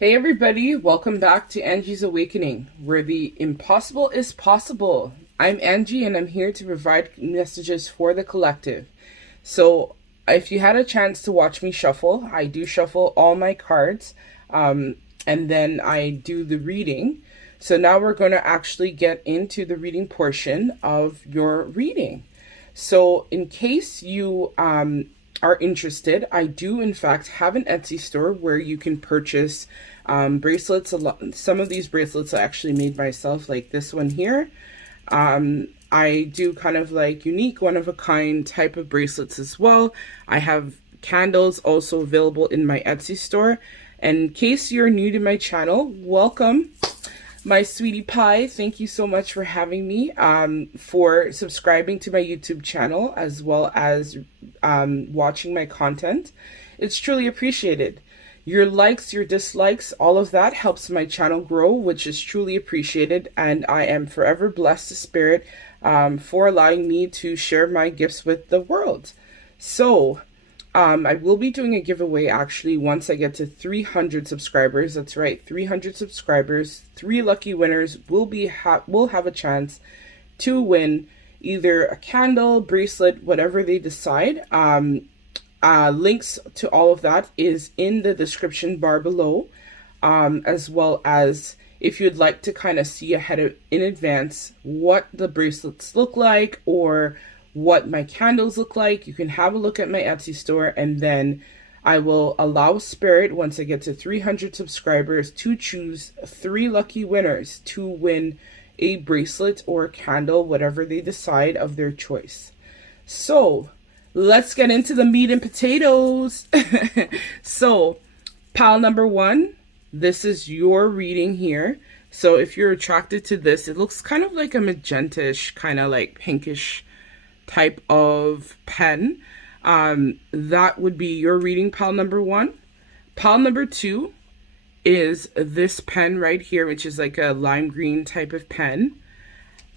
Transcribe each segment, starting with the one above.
Hey everybody, welcome back to Angie's Awakening, where the impossible is possible. I'm Angie and I'm here to provide messages for the collective. So if you had a chance to watch me shuffle, I do shuffle all my cards and then I do the reading. So now we're going to actually get into the reading portion of your reading. So in case you are interested, I do in fact have an Etsy store where you can purchase bracelets. Some of these bracelets I actually made myself, like this one here. I do kind of like unique, one-of-a-kind type of bracelets as well. I have candles also available in my Etsy store. And in case you're new to my channel, welcome, my sweetie pie. Thank you so much for having me, for subscribing to my YouTube channel, as well as watching my content. It's truly appreciated. Your likes, your dislikes, all of that helps my channel grow, which is truly appreciated. And I am forever blessed to spirit for allowing me to share my gifts with the world. So I will be doing a giveaway actually once I get to 300 subscribers. That's right, 300 subscribers. 3 lucky winners will have a chance to win either a candle, bracelet, whatever they decide. Links to all of that is in the description bar below, as well as if you'd like to kind of see ahead in advance what the bracelets look like or what my candles look like, you can have a look at my Etsy store, and then I will allow Spirit, once I get to 300 subscribers, to choose 3 lucky winners to win a bracelet or a candle, whatever they decide of their choice. So let's get into the meat and potatoes. So pile number 1, this is your reading here. So if you're attracted to this, it looks kind of like a magenta-ish, kind of like pinkish type of pen. That would be your reading, pile number 1. Pile number 2 is this pen right here, which is like a lime green type of pen.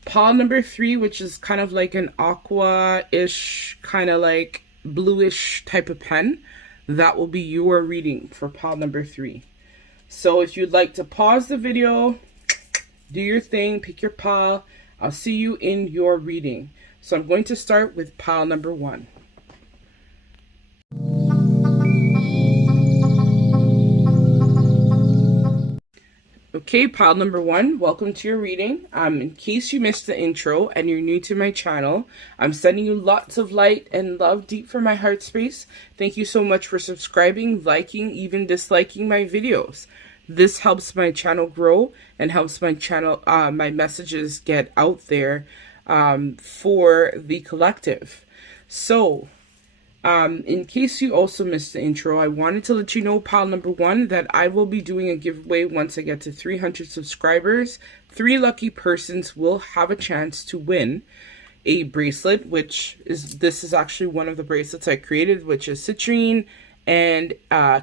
Pile number 3, which is kind of like an aqua-ish, kind of like bluish type of pen. That will be your reading for pile number 3. So if you'd like to pause the video, do your thing, pick your pile. I'll see you in your reading. So I'm going to start with pile number 1. Okay, pile number 1, welcome to your reading. In case you missed the intro and you're new to my channel, I'm sending you lots of light and love deep from my heart space. Thank you so much for subscribing, liking, even disliking my videos. This helps my channel grow and helps my channel, my messages get out there for the collective. So in case you also missed the intro, I wanted to let you know, pile number 1, that I will be doing a giveaway once I get to 300 subscribers. 3 lucky persons will have a chance to win a bracelet, this is actually one of the bracelets I created, which is citrine and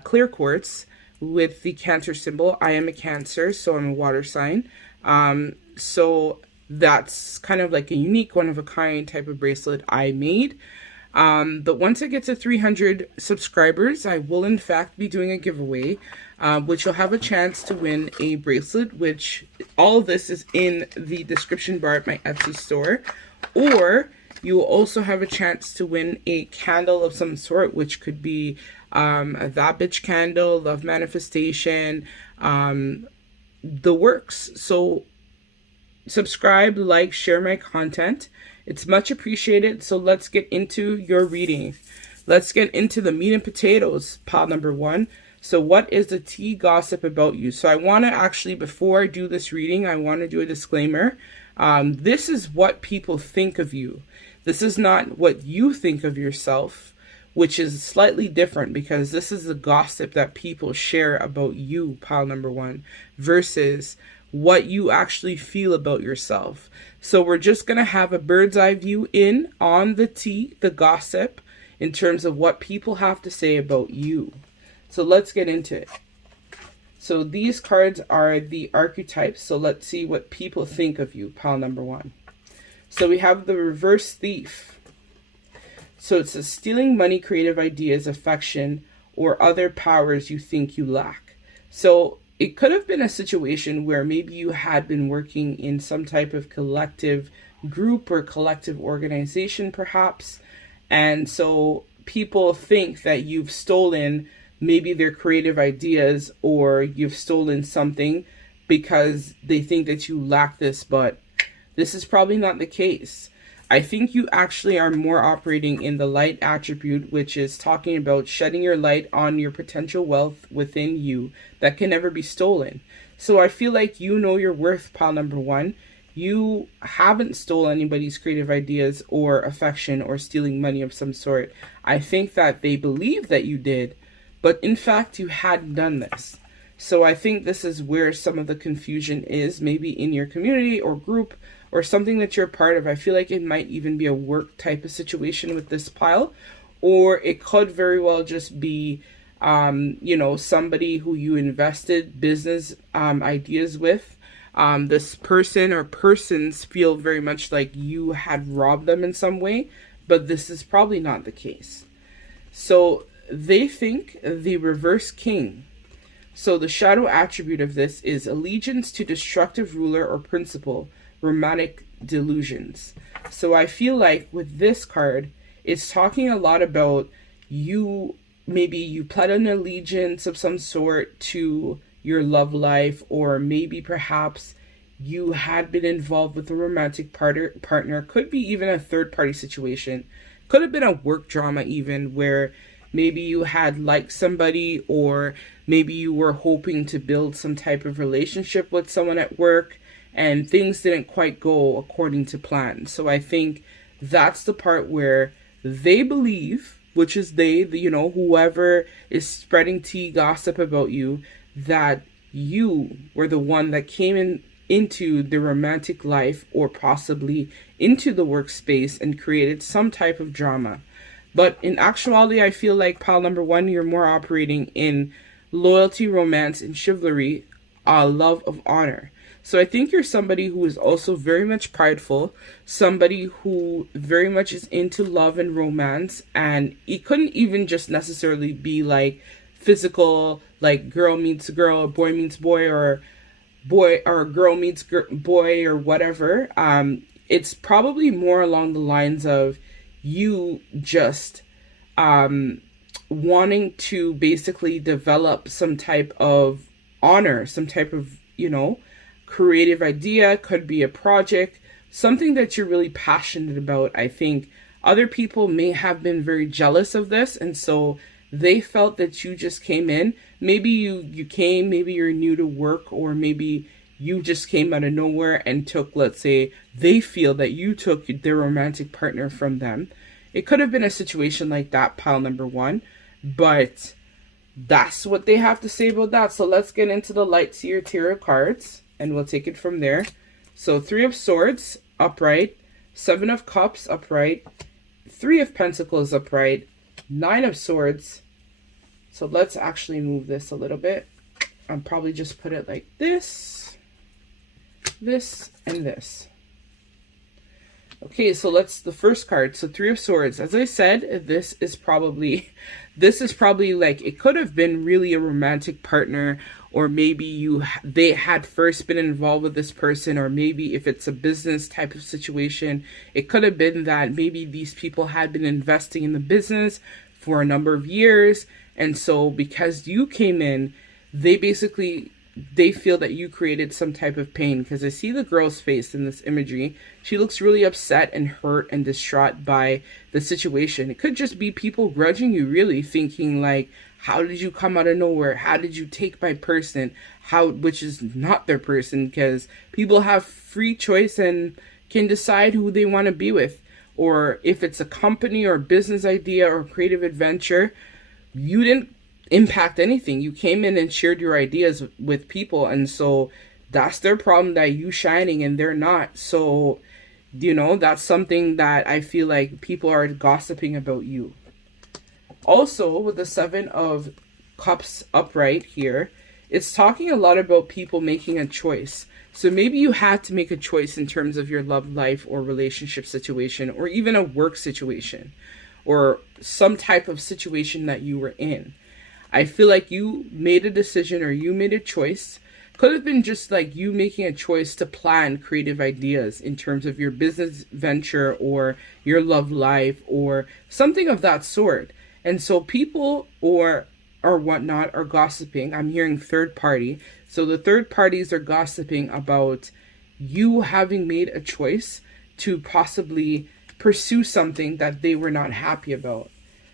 clear quartz with the Cancer symbol. I am a Cancer, so I'm a water sign. So that's kind of like a unique, one-of-a-kind type of bracelet I made. But once I get to 300 subscribers, I will in fact be doing a giveaway, which you'll have a chance to win a bracelet, which all of this is in the description bar at my Etsy store. Or you will also have a chance to win a candle of some sort, which could be a That Bitch candle, love manifestation, the works. So subscribe, like, share my content. It's much appreciated. So let's get into your reading. Let's get into the meat and potatoes, pile number 1. So what is the tea gossip about you? So I want to actually, before I do this reading, I want to do a disclaimer. This is what people think of you. This is not what you think of yourself, which is slightly different, because this is the gossip that people share about you, pile number 1, versus what you actually feel about yourself. So we're just going to have a bird's eye view in on the tea, the gossip, in terms of what people have to say about you. So let's get into it. So these cards are the archetypes. So let's see what people think of you, pile number 1. So we have the reverse thief. So it says stealing money, creative ideas, affection, or other powers you think you lack. So it could have been a situation where maybe you had been working in some type of collective group or collective organization, perhaps. And so people think that you've stolen maybe their creative ideas, or you've stolen something because they think that you lack this, but this is probably not the case. I think you actually are more operating in the light attribute, which is talking about shedding your light on your potential wealth within you that can never be stolen. So I feel like you know your worth, pile number one. You haven't stolen anybody's creative ideas or affection or stealing money of some sort. I think that they believe that you did, but in fact you hadn't done this. So I think this is where some of the confusion is, maybe in your community or group or something that you're a part of. I feel like it might even be a work type of situation with this pile, or it could very well just be, somebody who you invested business ideas with. This person or persons feel very much like you had robbed them in some way, but this is probably not the case. So they think the reverse king. So the shadow attribute of this is allegiance to destructive ruler or principle, romantic delusions. So I feel like with this card, it's talking a lot about you, maybe you pledged an allegiance of some sort to your love life, or maybe perhaps you had been involved with a romantic partner, could be even a third party situation, could have been a work drama even, where maybe you had liked somebody, or maybe you were hoping to build some type of relationship with someone at work and things didn't quite go according to plan. So I think that's the part where they believe, which is whoever is spreading tea gossip about you, that you were the one that came into the romantic life or possibly into the workspace and created some type of drama. But in actuality, I feel like pile number one, you're more operating in loyalty, romance, and chivalry, love of honor. So I think you're somebody who is also very much prideful, somebody who very much is into love and romance, and it couldn't even just necessarily be like physical, like girl meets girl, or boy meets boy, or girl meets boy, or whatever. It's probably more along the lines of you just wanting to basically develop some type of honor, some type of, creative idea, could be a project, something that you're really passionate about. I think other people may have been very jealous of this, and so they felt that you just came in. Maybe you came, maybe you're new to work, or maybe you just came out of nowhere and took, let's say, they feel that you took their romantic partner from them. It could have been a situation like that, pile number one, but that's what they have to say about that. So let's get into the Light Seer Tarot cards, and we'll take it from there. So 3 of Swords, upright. 7 of Cups, upright. 3 of Pentacles, upright. 9 of Swords. So let's actually move this a little bit. I'll probably just put it like this, this, and this. Okay, so let's, the first card, so 3 of Swords. As I said, this is probably like, it could have been really a romantic partner, or maybe they had first been involved with this person, or maybe if it's a business type of situation, it could have been that maybe these people had been investing in the business for a number of years, and so because you came in, they feel that you created some type of pain, because I see the girl's face in this imagery. She looks really upset and hurt and distraught by the situation. It could just be people grudging you, really thinking like, how did you come out of nowhere? How did you take my person? Which is not their person, because people have free choice and can decide who they want to be with. Or if it's a company or business idea or creative adventure, you didn't impact anything. You came in and shared your ideas with people, and so that's their problem, that you shining and they're not. So that's something that I feel like people are gossiping about you. Also, with the 7 of Cups upright here, it's talking a lot about people making a choice. So maybe you had to make a choice in terms of your love life or relationship situation, or even a work situation, or some type of situation that you were in. I feel like you made a decision or you made a choice. Could have been just like you making a choice to plan creative ideas in terms of your business venture or your love life or something of that sort. And so people or whatnot are gossiping. I'm hearing third party. So the third parties are gossiping about you having made a choice to possibly pursue something that they were not happy about.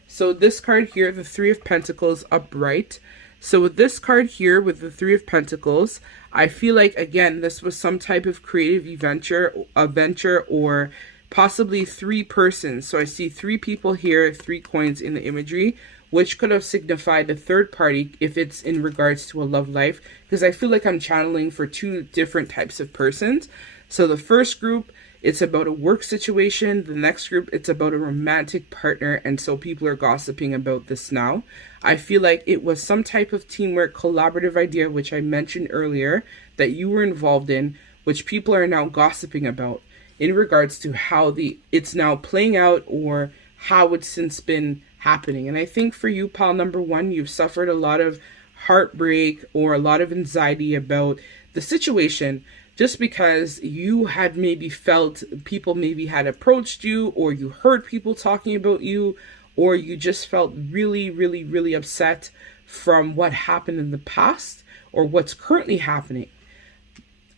So this card here, the Three of Pentacles upright. So with this card here, with the Three of Pentacles, I feel like, again, this was some type of creative venture or possibly three persons. So I see three people here, three coins in the imagery, which could have signified the third party if it's in regards to a love life, because I feel like I'm channeling for two different types of persons. So the first group, it's about a work situation. The next group, it's about a romantic partner. And so people are gossiping about this now. I feel like it was some type of teamwork, collaborative idea, which I mentioned earlier, that you were involved in, which people are now gossiping about in regards to how it's now playing out or how it's since been happening. And I think for you, pal number one, you've suffered a lot of heartbreak or a lot of anxiety about the situation, just because you had maybe felt people maybe had approached you, or you heard people talking about you, or you just felt really, really, really upset from what happened in the past or what's currently happening.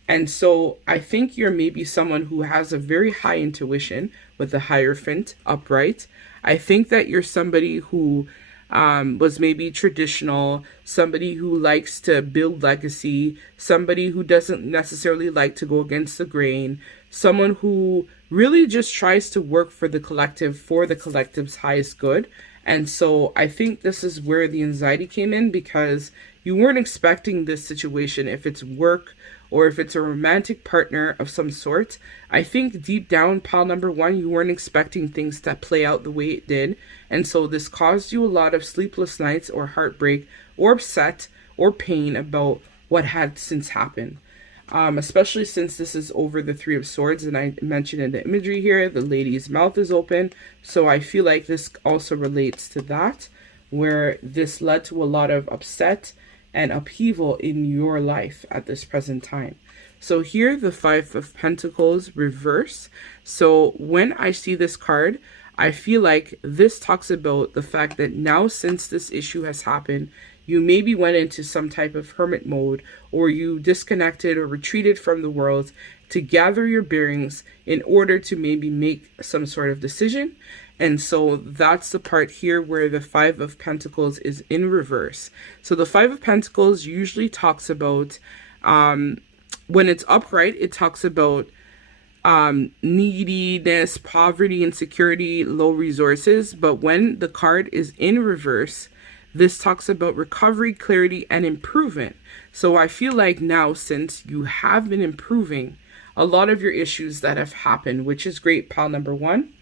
And so I think you're maybe someone who has a very high intuition with the Hierophant upright. I think that you're somebody who was maybe traditional, somebody who likes to build legacy, somebody who doesn't necessarily like to go against the grain, someone who really just tries to work for the collective, for the collective's highest good. And so I think this is where the anxiety came in, because you weren't expecting this situation. If it's work or if it's a romantic partner of some sort, I think deep down, pal number one, you weren't expecting things to play out the way it did. And so this caused you a lot of sleepless nights or heartbreak or upset or pain about what had since happened. Especially since this is over the Three of Swords, and I mentioned in the imagery here, the lady's mouth is open. So I feel like this also relates to that, where this led to a lot of upset and upheaval in your life at this present time. So here, the Five of Pentacles reverse. So when I see this card, I feel like this talks about the fact that now, since this issue has happened, you maybe went into some type of hermit mode, or you disconnected or retreated from the world to gather your bearings in order to maybe make some sort of decision. And so that's the part here where the Five of Pentacles is in reverse. So the Five of Pentacles usually talks about, when it's upright, it talks about neediness, poverty, insecurity, low resources. But when the card is in reverse, this talks about recovery, clarity, and improvement. So I feel like now, since you have been improving a lot of your issues that have happened, which is great, pal number one.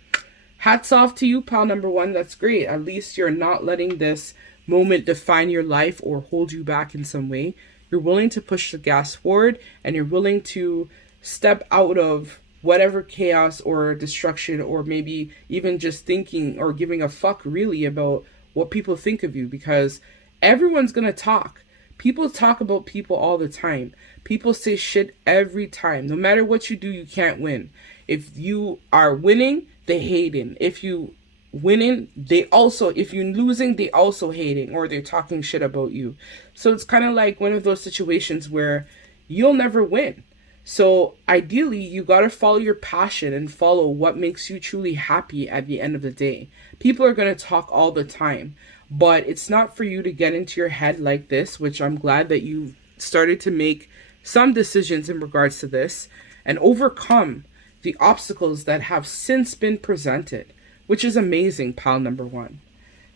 Hats off to you, pal number one. That's great. At least you're not letting this moment define your life or hold you back in some way. You're willing to push the gas forward, and you're willing to step out of whatever chaos or destruction, or maybe even just thinking or giving a fuck really about what people think of you, because everyone's going to talk. People talk about people all the time. People say shit every time. No matter what you do, you can't win. If you are winning, they hating. If you winning, if you're losing, they also hating, or they're talking shit about you. So it's kind of like one of those situations where you'll never win. So ideally, you got to follow your passion and follow what makes you truly happy at the end of the day. People are going to talk all the time, but it's not for you to get into your head like this, which I'm glad that you started to make some decisions in regards to this and overcome the obstacles that have since been presented, which is amazing, pal number one.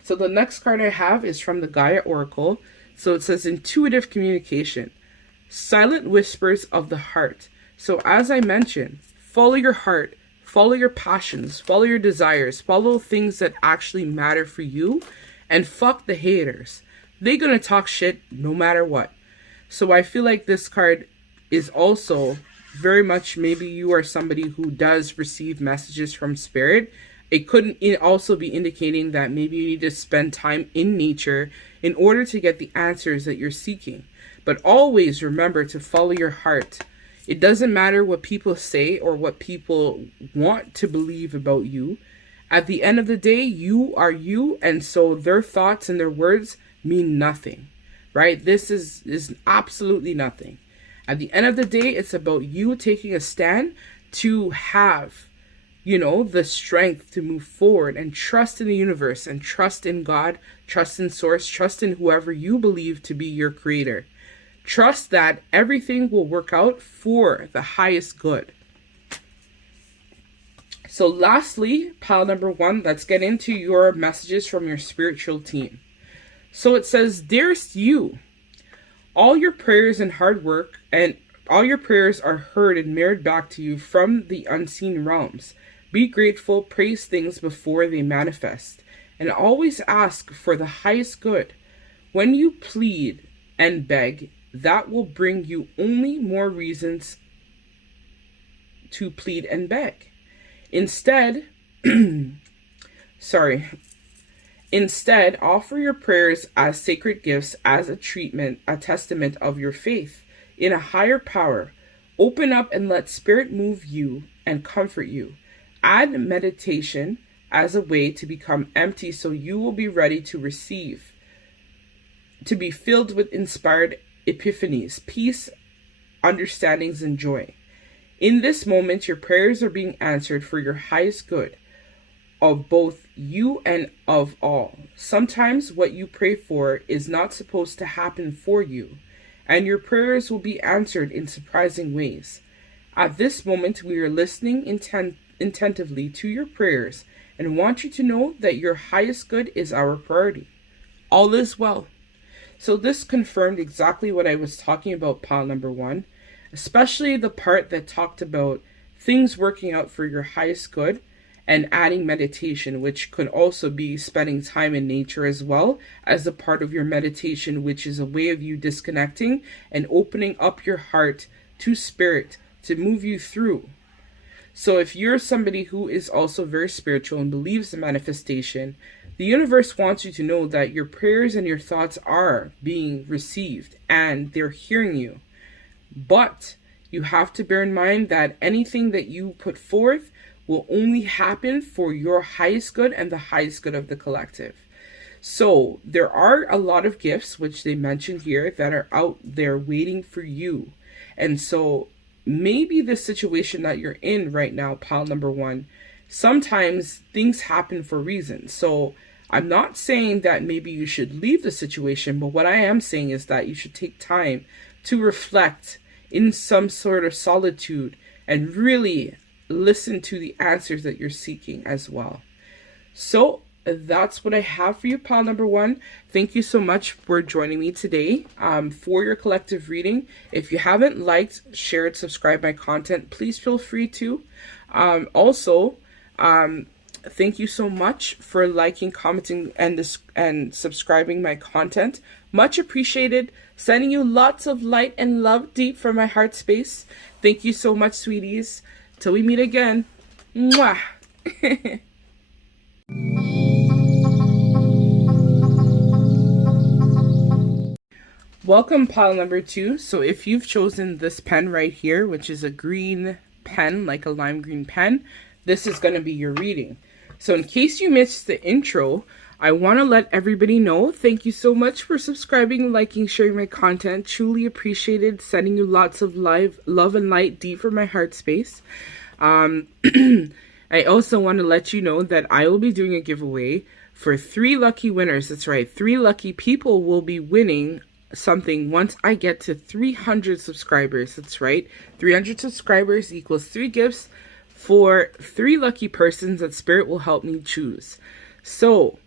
So the next card I have is from the Gaia Oracle. So it says intuitive communication, silent whispers of the heart. So as I mentioned, follow your heart, follow your passions, follow your desires, follow things that actually matter for you, and fuck the haters. They're gonna talk shit no matter what. So I feel like this card is also very much, maybe you are somebody who does receive messages from spirit, it could also be indicating that maybe you need to spend time in nature in order to get the answers that you're seeking. But always remember to follow your heart. It doesn't matter what people say or what people want to believe about you. At the end of the day, you are you, and so their thoughts and their words mean nothing, right? This is absolutely nothing. At the end of the day, it's about you taking a stand to have, the strength to move forward and trust in the universe and trust in God, trust in Source, trust in whoever you believe to be your creator. Trust that everything will work out for the highest good. So lastly, pile number 1, let's get into your messages from your spiritual team. So it says, "Dearest you, all your prayers and hard work and all your prayers are heard and mirrored back to you from the unseen realms. Be grateful, praise things before they manifest, and always ask for the highest good. When you plead and beg, that will bring you only more reasons to plead and beg. Instead, offer your prayers as sacred gifts, as a testament of your faith in a higher power. Open up and let Spirit move you and comfort you. Add meditation as a way to become empty so you will be ready to receive, to be filled with inspired epiphanies, peace, understandings, and joy. In this moment, your prayers are being answered for your highest good of both you and of all. Sometimes what you pray for is not supposed to happen for you, and your prayers will be answered in surprising ways. At this moment, we are listening attentively to your prayers and want you to know that your highest good is our priority. All is well." So this confirmed exactly what I was talking about, pile number 1, especially the part that talked about things working out for your highest good and adding meditation, which could also be spending time in nature as well as a part of your meditation, which is a way of you disconnecting and opening up your heart to Spirit to move you through. So if you're somebody who is also very spiritual and believes in manifestation, the universe wants you to know that your prayers and your thoughts are being received and they're hearing you. But you have to bear in mind that anything that you put forth will only happen for your highest good and the highest good of the collective. So there are a lot of gifts, which they mentioned here, that are out there waiting for you. And so maybe the situation that you're in right now, pile number 1, sometimes things happen for reasons. So I'm not saying that maybe you should leave the situation, but what I am saying is that you should take time to reflect in some sort of solitude and really listen to the answers that you're seeking as well. So that's what I have for you, pile number 1. Thank you so much for joining me today for your collective reading. If you haven't liked, shared, subscribed my content, please feel free to. Thank you so much for liking, commenting, and subscribing my content. Much appreciated. Sending you lots of light and love deep from my heart space. Thank you so much, sweeties. Till we meet again. Mwah. Welcome, pile number 2. So if you've chosen this pen right here, which is a green pen, like a lime green pen, this is going to be your reading. So in case you missed the intro, I want to let everybody know, thank you so much for subscribing, liking, sharing my content. Truly appreciated. Sending you lots of love and light deep from my heart space. I also want to let you know that I will be doing a giveaway for 3 lucky winners. That's right. 3 lucky people will be winning something once I get to 300 subscribers. That's right. 300 subscribers equals 3 gifts for 3 lucky persons that Spirit will help me choose. So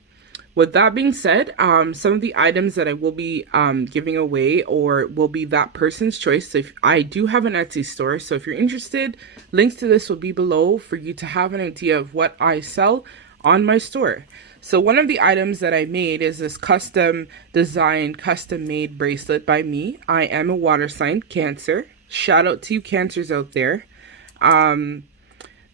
with that being said, some of the items that I will be giving away or will be that person's choice. So if I do have an Etsy store, so if you're interested, links to this will be below for you to have an idea of what I sell on my store. So one of the items that I made is this custom designed, custom made bracelet by me. I am a water sign, Cancer. Shout out to you Cancers out there.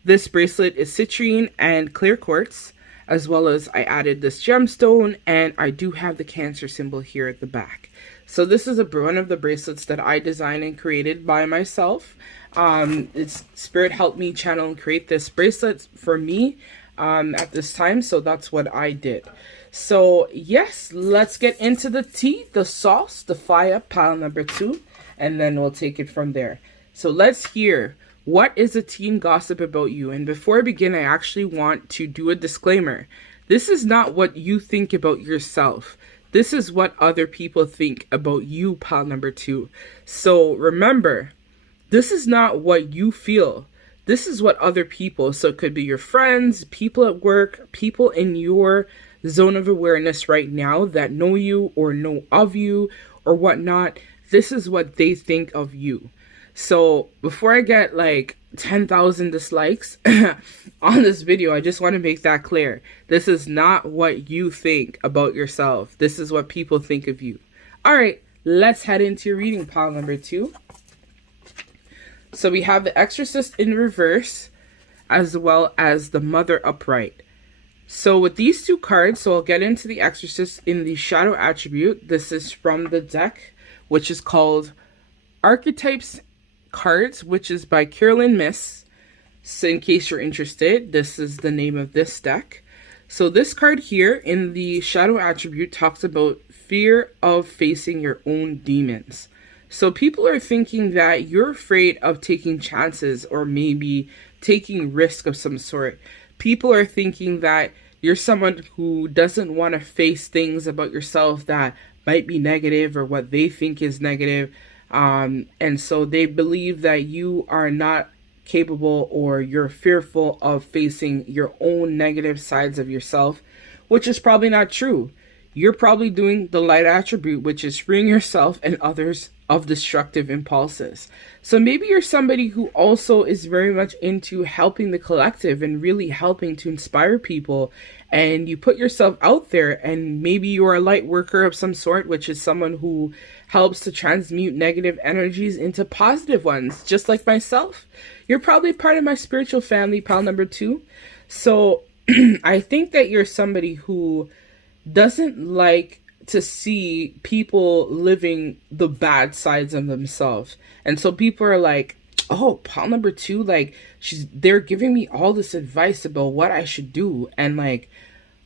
This bracelet is citrine and clear quartz, as well as I added this gemstone, and I do have the Cancer symbol here at the back. So this is one of the bracelets that I designed and created by myself. Spirit helped me channel and create this bracelet for me at this time, so that's what I did. So yes, let's get into the tea, the sauce, the fire, pile number 2, and then we'll take it from there. So let's hear, what is a teen gossip about you? And before I begin, I actually want to do a disclaimer. This is not what you think about yourself. This is what other people think about you, pile number 2. So remember, this is not what you feel. This is what other people, so it could be your friends, people at work, people in your zone of awareness right now that know you or know of you or whatnot. This is what they think of you. So before I get like 10,000 dislikes on this video, I just want to make that clear. This is not what you think about yourself. This is what people think of you. All right, let's head into your reading, pile number 2. So we have the Exorcist in reverse, as well as the Mother upright. So with these 2 cards, so I'll get into the Exorcist in the Shadow Attribute. This is from the deck, which is called Archetypes Cards, which is by Carolyn Miss. So in case you're interested, this is the name of this deck. So this card here in the Shadow Attribute talks about fear of facing your own demons. So people are thinking that you're afraid of taking chances or maybe taking risk of some sort. People are thinking that you're someone who doesn't want to face things about yourself that might be negative or what they think is negative. And so they believe that you are not capable or you're fearful of facing your own negative sides of yourself, which is probably not true. You're probably doing the light attribute, which is freeing yourself and others of destructive impulses. So maybe you're somebody who also is very much into helping the collective and really helping to inspire people, and you put yourself out there, and maybe you're a light worker of some sort, which is someone who helps to transmute negative energies into positive ones, just like myself. You're probably part of my spiritual family, pile number 2. So I think that you're somebody who doesn't like to see people living the bad sides of themselves. And so people are like, oh, pile number 2, like they're giving me all this advice about what I should do. And like,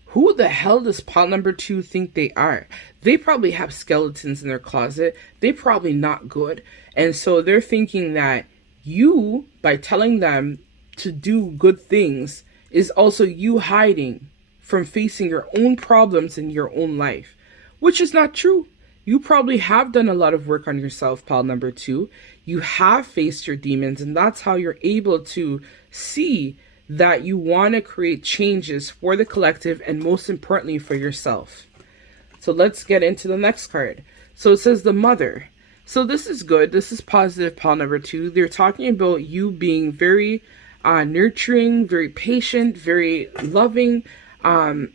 who the hell does pile number 2 think they are? They probably have skeletons in their closet. They're probably not good. And so they're thinking that you, by telling them to do good things, is also you hiding from facing your own problems in your own life, which is not true. You probably have done a lot of work on yourself, pile number 2. You have faced your demons, and that's how you're able to see that you want to create changes for the collective and most importantly for yourself. So let's get into the next card. So it says the Mother. So this is good. This is positive, pile number 2. They're talking about you being very nurturing, very patient, very loving, and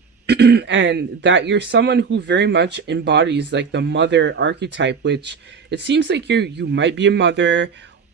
that you're someone who very much embodies like the mother archetype, which it seems like you might be a mother,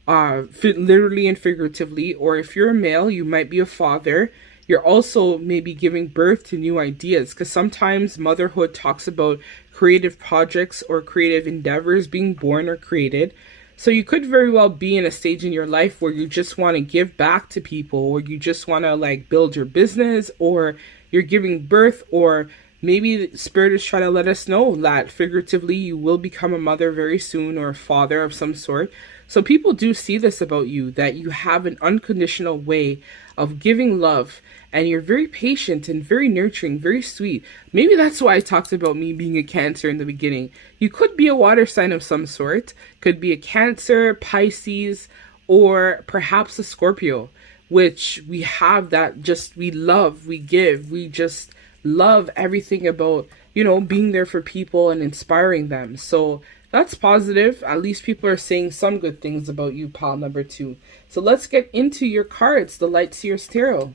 literally and figuratively, or if you're a male, you might be a father. You're also maybe giving birth to new ideas, because sometimes motherhood talks about creative projects or creative endeavors being born or created. So you could very well be in a stage in your life where you just want to give back to people, or you just want to like build your business, or you're giving birth, or maybe the Spirit is trying to let us know that figuratively you will become a mother very soon, or a father of some sort. So people do see this about you, that you have an unconditional way of giving love, and you're very patient and very nurturing, very sweet. Maybe that's why I talked about me being a Cancer in the beginning. You could be a water sign of some sort, could be a Cancer, Pisces, or perhaps a Scorpio, which we have that just, we love, we give, we just love everything about, you know, being there for people and inspiring them. So that's positive. At least people are saying some good things about you, pile number 2. So let's get into your cards, the Light Seers Tarot.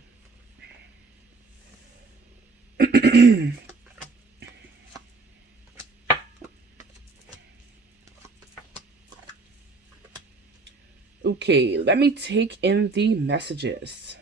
Okay, let me take in the messages.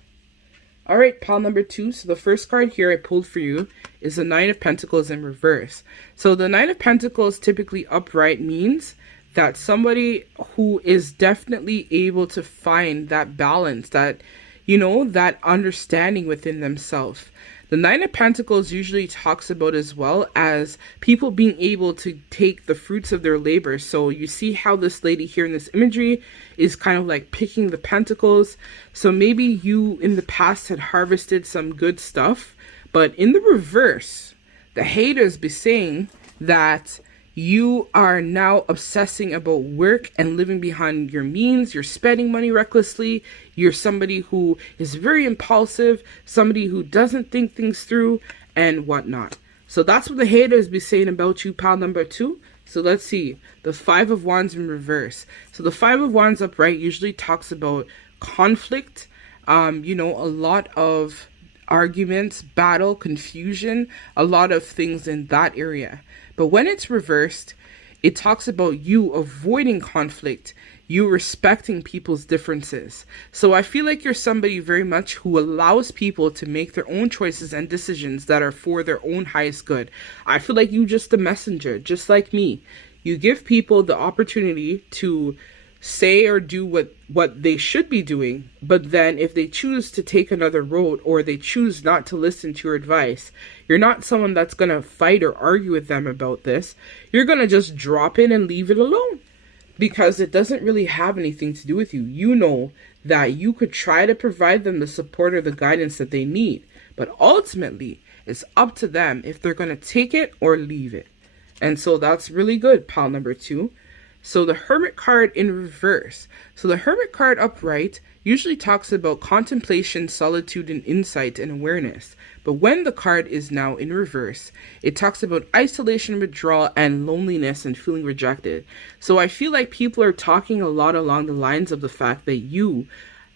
All right, pile number 2. So the first card here I pulled for you is the Nine of Pentacles in reverse. So the Nine of Pentacles typically upright means that somebody who is definitely able to find that balance, that, that understanding within themselves. The Nine of Pentacles usually talks about as well as people being able to take the fruits of their labor. So you see how this lady here in this imagery is kind of like picking the pentacles. So maybe you in the past had harvested some good stuff, but in the reverse, the haters be saying that you are now obsessing about work and living behind your means. You're spending money recklessly. You're somebody who is very impulsive, somebody who doesn't think things through and whatnot. So that's what the haters be saying about you, pile number 2. So let's see. The Five of Wands in reverse. So the Five of Wands upright usually talks about conflict, a lot of arguments, battle, confusion, a lot of things in that area. But when it's reversed, it talks about you avoiding conflict, you respecting people's differences. So I feel like you're somebody very much who allows people to make their own choices and decisions that are for their own highest good. I feel like you just a messenger, just like me. You give people the opportunity to say or do what they should be doing, but then if they choose to take another road or they choose not to listen to your advice, you're not someone that's going to fight or argue with them about this. You're going to just drop it and leave it alone because it doesn't really have anything to do with you. You know that you could try to provide them the support or the guidance that they need, but ultimately it's up to them if they're going to take it or leave it. And so that's really good, pile number 2. So the Hermit card in reverse. So the Hermit card upright usually talks about contemplation, solitude, and insight and awareness. But when the card is now in reverse, it talks about isolation, withdrawal, and loneliness and feeling rejected. So I feel like people are talking a lot along the lines of the fact that you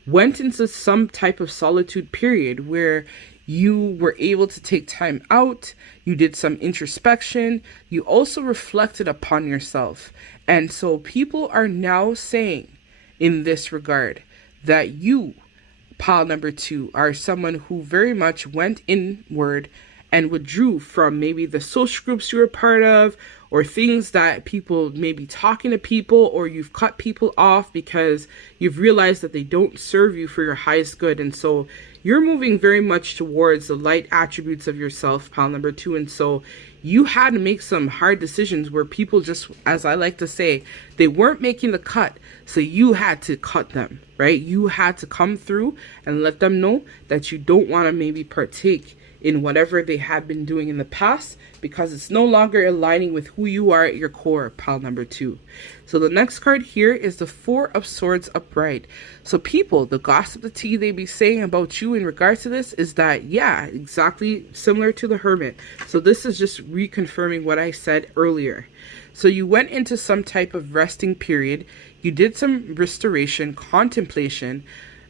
went into some type of solitude period where you were able to take time out, you did some introspection, you also reflected upon yourself. And so people are now saying in this regard that you, pile number 2, are someone who very much went inward and withdrew from maybe the social groups you were part of, or things that people may be talking to people, or you've cut people off because you've realized that they don't serve you for your highest good. And so you're moving very much towards the light attributes of yourself, pile number 2. And so you had to make some hard decisions where people just, as I like to say, they weren't making the cut. So you had to cut them, right? You had to come through and let them know that you don't want to maybe partake in whatever they had been doing in the past, because it's no longer aligning with who you are at your core, pile number 2. So the next card here is the Four of Swords upright. So people, the gossip, the tea they be saying about you in regards to this is that, yeah, exactly similar to the Hermit. So this is just reconfirming what I said earlier. So you went into some type of resting period, you did some restoration, contemplation,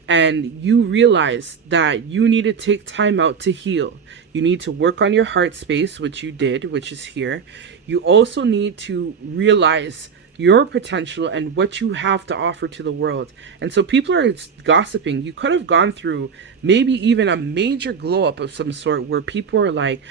and you realize that you need to take time out to heal. You need to work on your heart space, which you did, which is here. You also need to realize your potential and what you have to offer to the world. And so people are gossiping. You could have gone through maybe even a major glow up of some sort where people are like,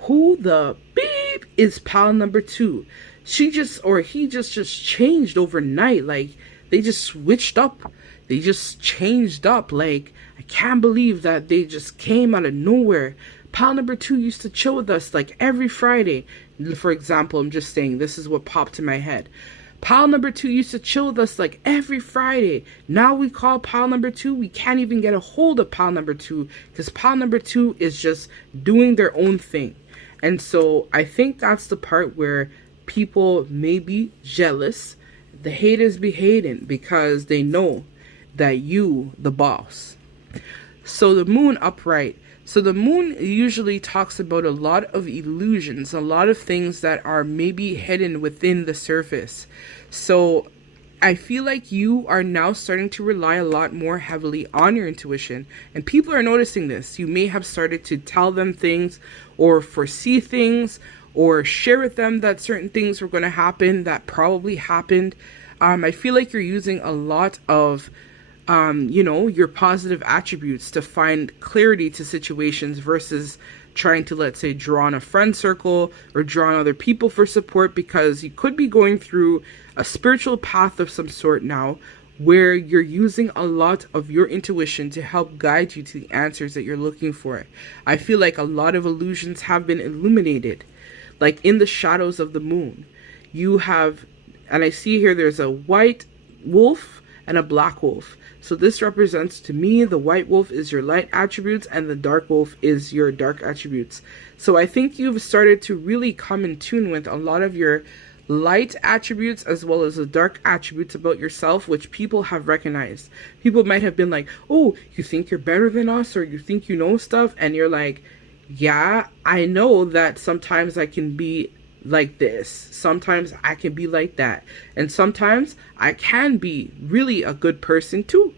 who the beep is pile number 2? She just, or he just changed overnight. Like they just switched up. They just changed up. Like, I can't believe that they just came out of nowhere. Pile number 2 used to chill with us like every Friday. For example, I'm just saying, this is what popped in my head. Pile number 2 used to chill with us like every Friday. Now we call pile number 2. We can't even get a hold of pile number 2 because pile number 2 is just doing their own thing. And so I think that's the part where people may be jealous. The haters be hating because they know that you the boss. So the Moon upright. So the Moon usually talks about a lot of illusions, a lot of things that are maybe hidden within the surface. So I feel like you are now starting to rely a lot more heavily on your intuition, and people are noticing this. You may have started to tell them things or foresee things or share with them that certain things were going to happen that probably happened. I feel like you're using a lot of your positive attributes to find clarity to situations versus trying to, let's say, draw on a friend circle or draw on other people for support, because you could be going through a spiritual path of some sort now where you're using a lot of your intuition to help guide you to the answers that you're looking for. I feel like a lot of illusions have been illuminated, like in the shadows of the moon. You have, and I see here there's a white wolf and a black wolf. So this represents, to me, the white wolf is your light attributes and the dark wolf is your dark attributes. So I think you've started to really come in tune with a lot of your light attributes as well as the dark attributes about yourself, which people have recognized. People might have been like, oh, you think you're better than us, or you think you know stuff, and you're like, yeah, I know that sometimes I can be like this, sometimes I can be like that, and sometimes I can be really a good person too.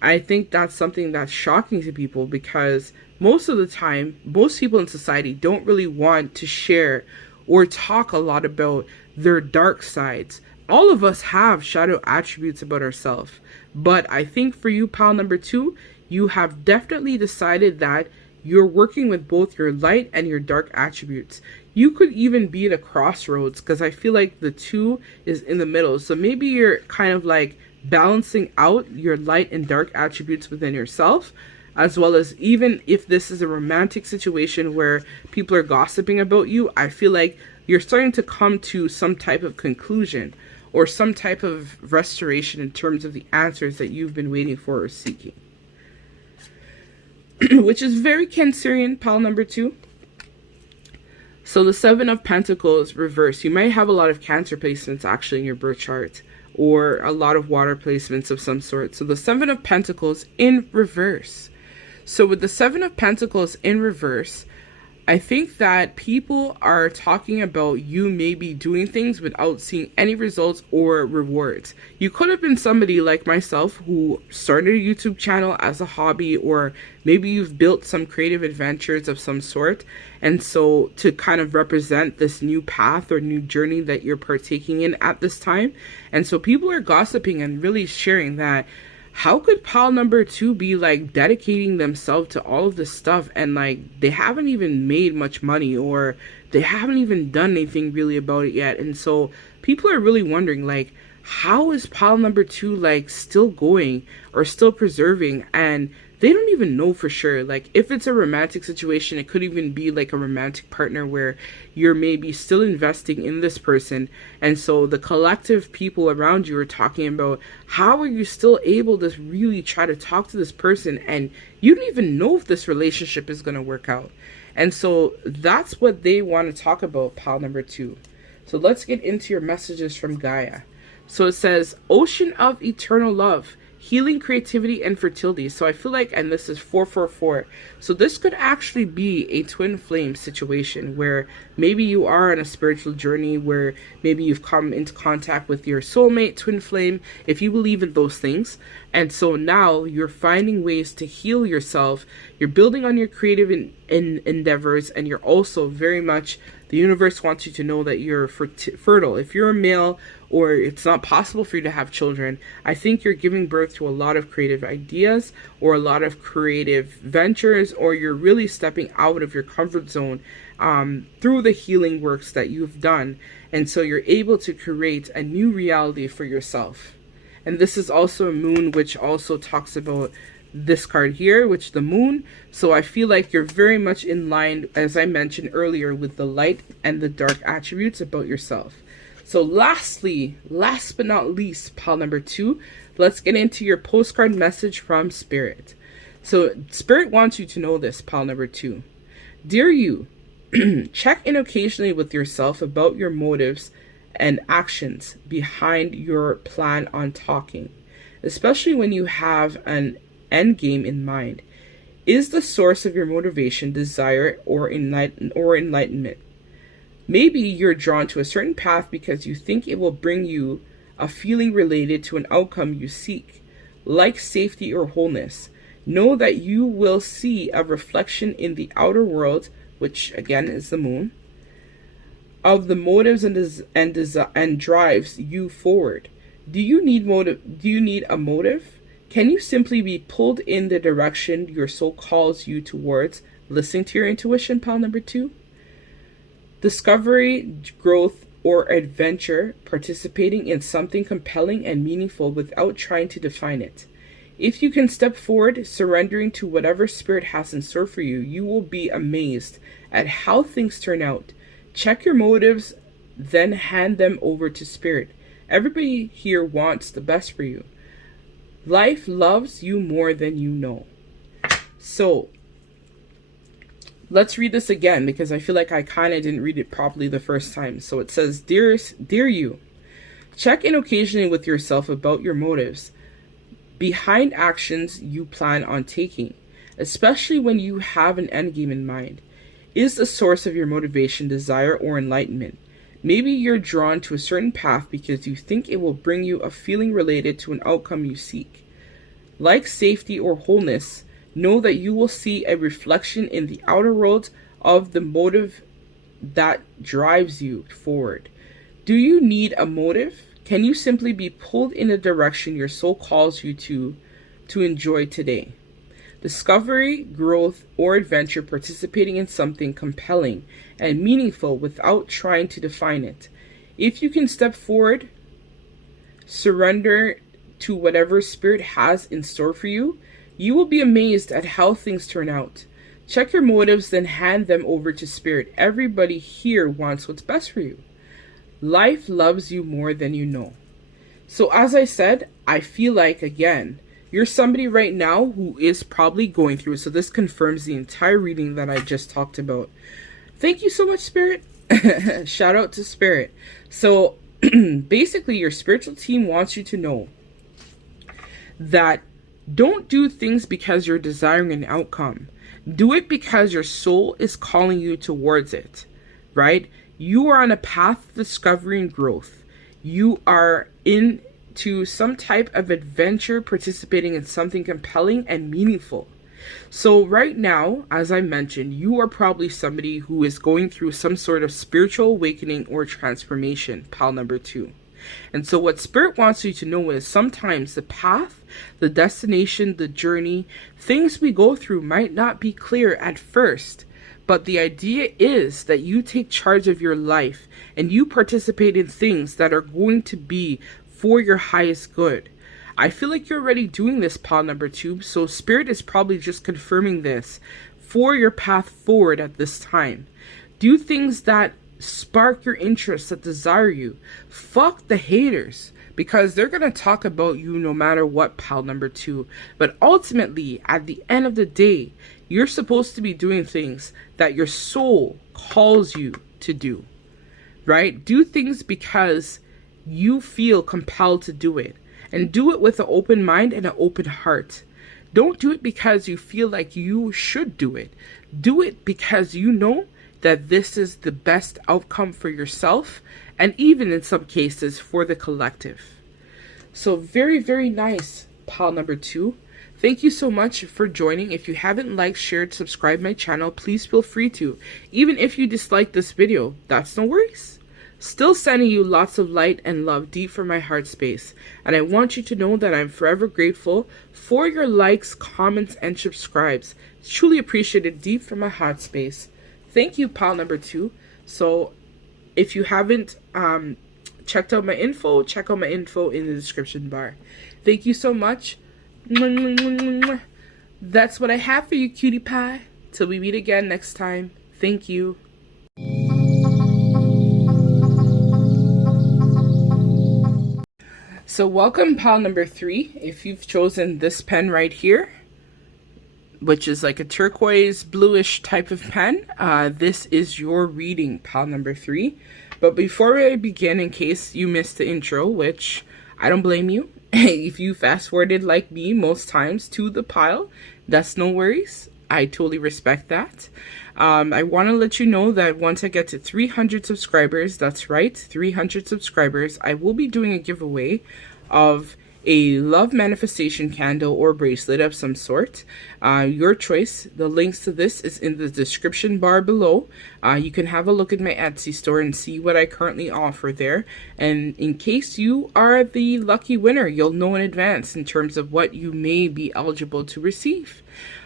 I think that's something that's shocking to people, because most of the time, most people in society don't really want to share or talk a lot about their dark sides. All of us have shadow attributes about ourselves, but I think for you, pal number 2, you have definitely decided that you're working with both your light and your dark attributes. You could even be at a crossroads, because I feel like the 2 is in the middle. So maybe you're kind of like balancing out your light and dark attributes within yourself, as well as, even if this is a romantic situation where people are gossiping about you, I feel like you're starting to come to some type of conclusion or some type of restoration in terms of the answers that you've been waiting for or seeking. Which is very Cancerian, pal number 2. So the 7 of Pentacles reverse. You might have a lot of Cancer placements actually in your birth chart, or a lot of water placements of some sort. So the 7 of Pentacles in reverse. So with the 7 of Pentacles in reverse, I think that people are talking about you maybe doing things without seeing any results or rewards. You could have been somebody like myself who started a YouTube channel as a hobby, or maybe you've built some creative adventures of some sort. And so to kind of represent this new path or new journey that you're partaking in at this time. And so people are gossiping and really sharing that, how could pal number 2 be like dedicating themselves to all of this stuff, and like they haven't even made much money, or they haven't even done anything really about it yet. And so people are really wondering, like, how is pal number 2 like still going or still preserving? And they don't even know for sure. Like, if it's a romantic situation, it could even be like a romantic partner where you're maybe still investing in this person. And so the collective people around you are talking about, how are you still able to really try to talk to this person, and you don't even know if this relationship is going to work out. And so that's what they want to talk about, pal number 2. So let's get into your messages from Gaia. So it says, ocean of eternal love, healing, creativity, and fertility. So I feel like, and this is 444. So this could actually be a twin flame situation where maybe you are on a spiritual journey, where maybe you've come into contact with your soulmate, twin flame, if you believe in those things. And so now you're finding ways to heal yourself. You're building on your creative endeavors, and you're also very much, the universe wants you to know that you're fertile. If you're a male, or it's not possible for you to have children, I think you're giving birth to a lot of creative ideas or a lot of creative ventures, or you're really stepping out of your comfort zone through the healing works that you've done. And so you're able to create a new reality for yourself. And this is also a moon, which also talks about this card here, which the moon. So I feel like you're very much in line, as I mentioned earlier, with the light and the dark attributes about yourself. So lastly, last but not least, pal number 2, let's get into your postcard message from Spirit. So Spirit wants you to know this, pal number 2. Dear you, check in occasionally with yourself about your motives and actions behind your plan on talking, especially when you have an end game in mind. Is the source of your motivation desire or enlightenment? Maybe you're drawn to a certain path because you think it will bring you a feeling related to an outcome you seek, like safety or wholeness. Know that you will see a reflection in the outer world, which again is the moon, of the motives and drives you forward. Do you need a motive? Can you simply be pulled in the direction your soul calls you towards? Listening to your intuition, pile number 2. Discovery, growth, or adventure, participating in something compelling and meaningful without trying to define it. If you can step forward, surrendering to whatever spirit has in store for you, you will be amazed at how things turn out. Check your motives, then hand them over to spirit. Everybody here wants the best for you. Life loves you more than you know. So, let's read this again because I feel like I kind of didn't read it properly the first time. So it says, Dear you, check in occasionally with yourself about your motives behind actions you plan on taking, especially when you have an endgame in mind. Is the source of your motivation desire or enlightenment? Maybe you're drawn to a certain path because you think it will bring you a feeling related to an outcome you seek. Like safety or wholeness, know that you will see a reflection in the outer world of the motive that drives you forward. Do you need a motive? Can you simply be pulled in a direction your soul calls you to enjoy today? Discovery, growth, or adventure, participating in something compelling and meaningful without trying to define it. If you can step forward, surrender to whatever spirit has in store for you, you will be amazed at how things turn out. Check your motives, then hand them over to spirit. Everybody here wants what's best for you. Life loves you more than you know. So as I said, I feel like, again, you're somebody right now who is probably going through it. So this confirms the entire reading that I just talked about. Thank you so much, Spirit. Shout out to Spirit. So basically, your spiritual team wants you to know that don't do things because you're desiring an outcome. Do it because your soul is calling you towards it, right? You are on a path of discovery and growth. You are into some type of adventure, participating in something compelling and meaningful. So right now, as I mentioned, you are probably somebody who is going through some sort of spiritual awakening or transformation, pile number 2. And so what Spirit wants you to know is sometimes the path, the destination, the journey, things we go through might not be clear at first. But the idea is that you take charge of your life and you participate in things that are going to be for your highest good. I feel like you're already doing this, pile number 2. So Spirit is probably just confirming this for your path forward at this time. Do things that spark your interest, that desire you. Fuck the haters, because they're going to talk about you no matter what, pile number 2. But ultimately, at the end of the day, you're supposed to be doing things that your soul calls you to do, right? Do things because you feel compelled to do it, and do it with an open mind and an open heart. Don't do it because you feel like you should do it. Do it because you know that this is the best outcome for yourself, and even in some cases for the collective. So very, very nice, pile number 2. Thank you so much for joining. If you haven't liked, shared, subscribed my channel, please feel free to. Even if you dislike this video, that's no worries. Still sending you lots of light and love deep from my heart space. And I want you to know that I'm forever grateful for your likes, comments, and subscribes. It's truly appreciated deep from my heart space. Thank you, pile number 2. So if you haven't checked out my info, check out my info in the description bar. Thank you so much. That's what I have for you, cutie pie. Till we meet again next time. Thank you. So welcome, pile number 3. If you've chosen this pen right here, which is like a turquoise bluish type of pen, this is your reading, pile number 3. But before I begin, in case you missed the intro, which I don't blame you, if you fast forwarded like me most times to the pile, that's no worries. I totally respect that. I want to let you know that once I get to 300 subscribers, that's right, 300 subscribers, I will be doing a giveaway of a love manifestation candle or bracelet of some sort. Your choice. The links to this is in the description bar below. You can have a look at my Etsy store and see what I currently offer there. And in case you are the lucky winner, you'll know in advance in terms of what you may be eligible to receive.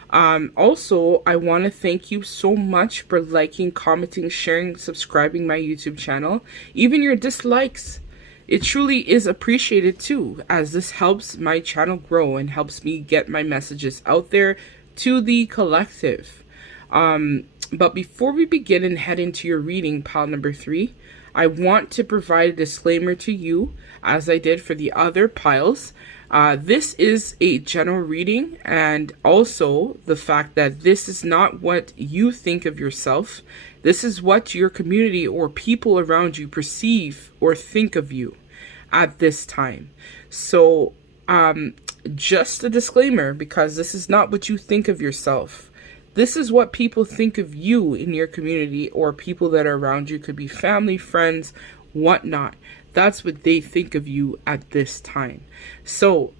Also, I want to thank you so much for liking, commenting, sharing, subscribing my YouTube channel. Even your dislikes, it truly is appreciated too, as this helps my channel grow and helps me get my messages out there to the collective. But before we begin and head into your reading, pile number 3, I want to provide a disclaimer to you, as I did for the other piles. This is a general reading, and also the fact that this is not what you think of yourself. This is what your community or people around you perceive or think of you at this time. So, just a disclaimer, because this is not what you think of yourself. This is what people think of you in your community, or people that are around you. Could be family, friends, whatnot. That's what they think of you at this time. So,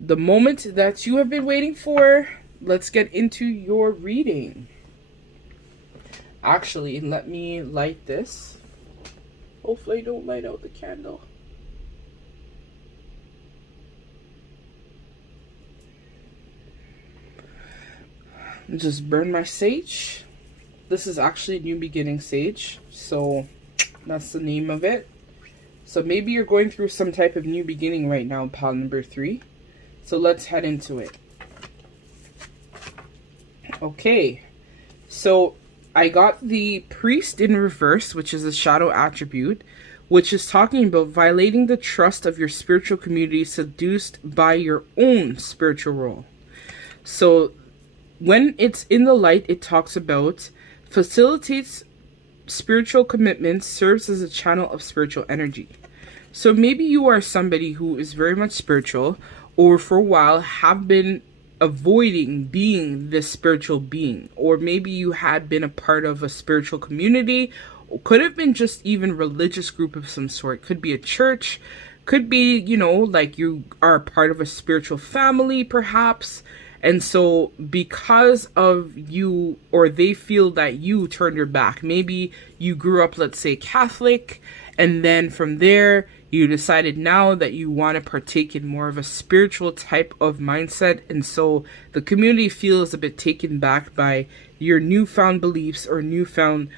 the moment that you have been waiting for, let's get into your reading. Actually, let me light this. Hopefully I don't light out the candle. Just burn my sage. This is actually New Beginning Sage, so that's the name of it. So maybe you're going through some type of new beginning right now, pile number 3. So let's head into it. Okay, so I got the Priest in reverse, which is a shadow attribute, which is talking about violating the trust of your spiritual community, seduced by your own spiritual role. So when it's in the light, it talks about facilitates spiritual commitments, serves as a channel of spiritual energy. So maybe you are somebody who is very much spiritual, or for a while have been avoiding being this spiritual being, or maybe you had been a part of a spiritual community, or could have been just even religious group of some sort. Could be a church, could be, you know, like you are a part of a spiritual family perhaps. And so because of you, or they feel that you turned your back, maybe you grew up, let's say, Catholic, and then from there you decided now that you want to partake in more of a spiritual type of mindset, and so the community feels a bit taken back by your newfound beliefs or newfound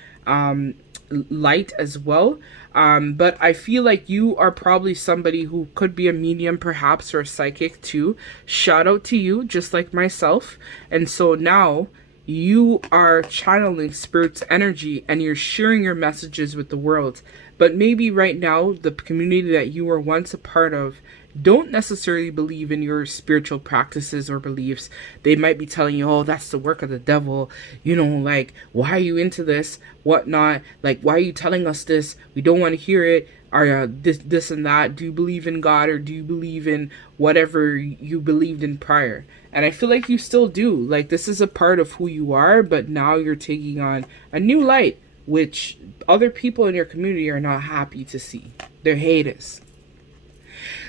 light as well. But I feel like you are probably somebody who could be a medium perhaps, or a psychic too. Shout out to you, just like myself. And so now you are channeling spirit's energy and you're sharing your messages with the world. But maybe right now the community that you were once a part of don't necessarily believe in your spiritual practices or beliefs. They might be telling you, oh, that's the work of the devil. You know, like, why are you into this? Whatnot? Like, why are you telling us this? We don't want to hear it. Or this and that. Do you believe in God, or do you believe in whatever you believed in prior? And I feel like you still do. Like, this is a part of who you are, but now you're taking on a new light, which other people in your community are not happy to see. They're haters.